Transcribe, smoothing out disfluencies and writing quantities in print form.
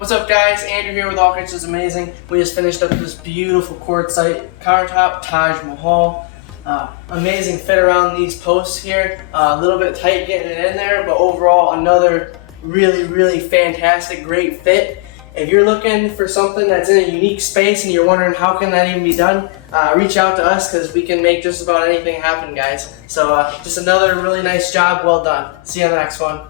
What's up guys, Andrew here with All Creatures is Amazing. We just finished up this beautiful quartzite countertop, TajMahal. Amazing fit around these posts here. A little bit tight getting it in there, but overall another really fantastic, great fit. If you're looking for something that's in a unique space and you're wondering how can that even be done, reach out to us because we can make just about anything happen, guys. So just another really nice job, well done. See you on the next one.